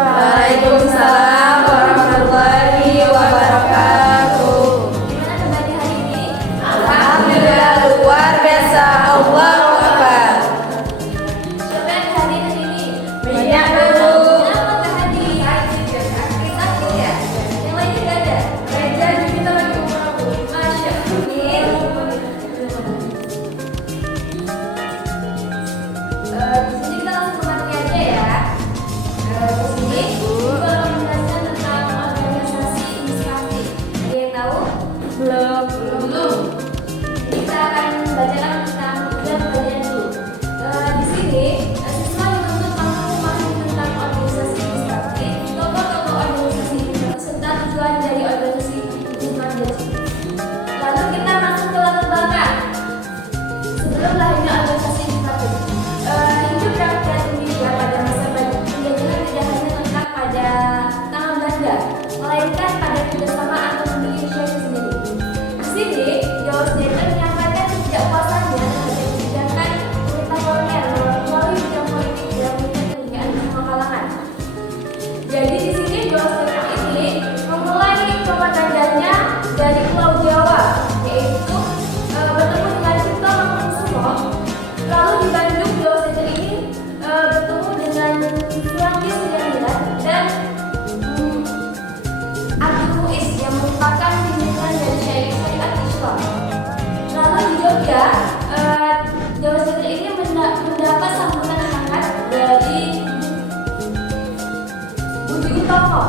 Waalaikumsalam warahmatullahi wabarakatuh. Gimana kabarnya hari ini? Alhamdulillah luar biasa. Allahu Akbar. Siapa yang hadir hari ini? Banyak dulu. Kenapa nggak hadir? Sakit ya? Yang lainnya nggak ada? Reja kita lagi umroh. Masya Allah. Di sini kita langsung ke materi aja ya. Di sini kita akan menjelaskan tentang organisasi inisiatif. Ada yang tahu? Belum. Kita akan bacakan tentang tujuan bagian dulu. Di sini siswa dituntut mampu memahami tentang organisasi inisiatif, tokoh-tokoh organisasi inisiatif serta tujuan dari organisasi inisiatif. Lalu kita masuk ke latar belakang. Sebelum lahirnya organisasi inisiatif, hidup rakyat Indonesia pada masa penjajahan tidak hanya terletak pada tangan Belanda, melainkan pada kerjasama atau memiliki inisiatif sendiri. Di sini, George Denter menyampaikan ketidakpuasannya terhadap kebijakan pemerintah kolonial melalui bidang politik dan kebijakan semua kalangan. Jadi di sini George Denter ini memulai propagandanya dari Pulau Jawa, yaitu bertemu dengan Cipto Mangunkusumo. Lalu di Bandung George Denter ini bertemu dengan Suwandi Sujangiran dan Abdul Muiz yang merupakan pimpinan dari syariat Islam. Lalu di Jogja, George Denter ini mendapat sambutan hangat dari Budi Utomo.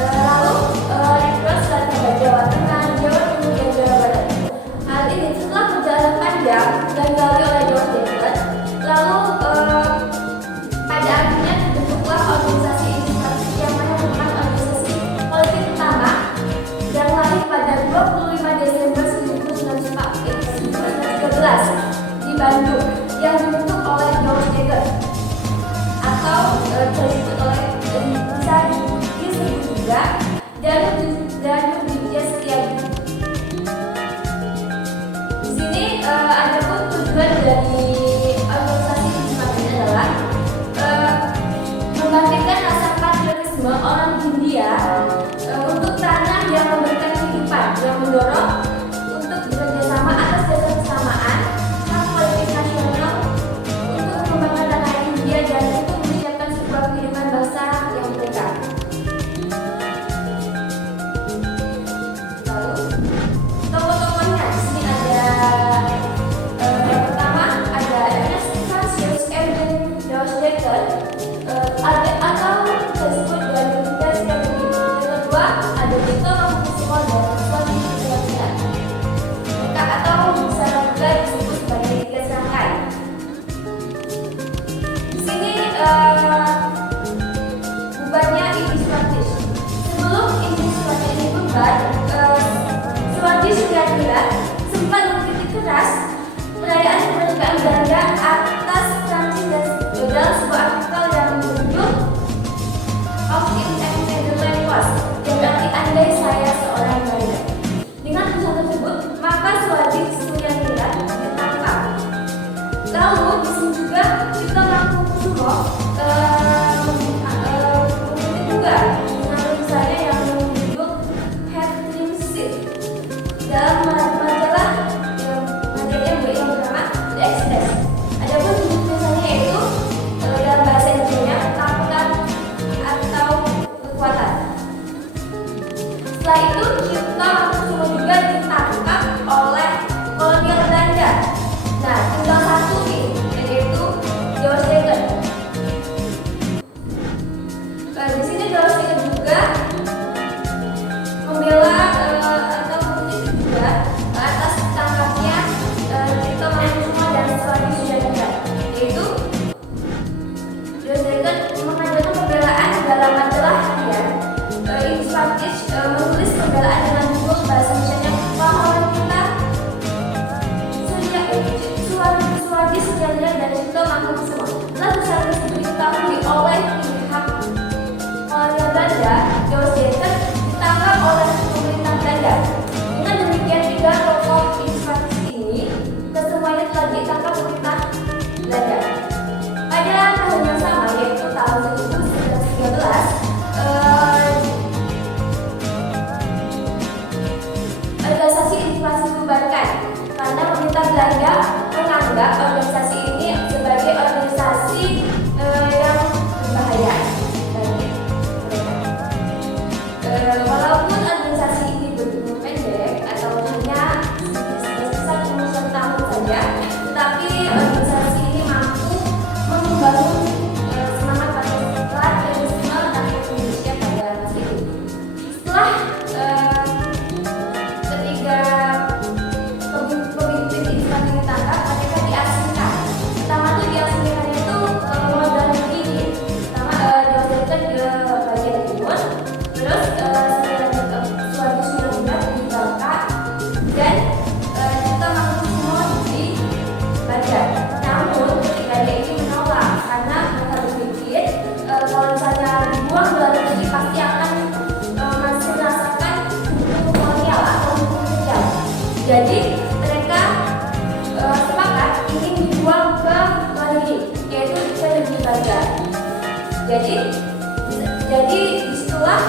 Lalu Rektor Sarjana Jawa Tengah, Jawa Timur dan Jawa Barat. Hal ini setelah perjalanan panjang digali oleh George Denter. Lalu pada akhirnya terbentuklah organisasi inisiatif yang merupakan organisasi politik pertama yang lahir pada 25 Desember 1913 di Bandung yang dibentuk oleh George Denter atau disebut oleh bisa disebut juga Danu Widya Setiadi. Di sini ada pun tujuan dari organisasi inisiatif adalah membangkitkan rasa patriotisme orang Hindia untuk tanah yang memberikan kehidupan, yang mendorong untuk bekerjasama atas dasar kesamaan hak politik nasional untuk mengembangkan tanah Hindia dan untuk menyiapkan sebuah kehidupan bangsa yang merdeka. Lalu tokoh-tokohnya di sini ada yang pertama ada Ernest Francis Eugene George Denter atau disebut dengan Widya Setiadi. Yang kedua ada Cipto Mangunkusumo dan Suwandi Sujangiran. Mereka atau bisa juga disebut sebagai tiga serangkai. Di sini bubarnya inisiatif. Sebelum inisiatif ini bubar, Suwandi Sujangiran sempat mengkritik keras perayaan kemerdekaan Belanda atas Prancis dalam sebuah artikel yang berjudul Of in Netherlands Was, yang berarti andai saya seorang Belanda. Dengan tulisan tersebut, maka Suwandi Sujangiran ditangkap. Lalu di sini juga Cipto Mangunkusumo mengkritik juga dengan tulisannya yang berjudul Head Seat dalam majalah yang bernama The Express. Adapun keluarga. Jadi disitulah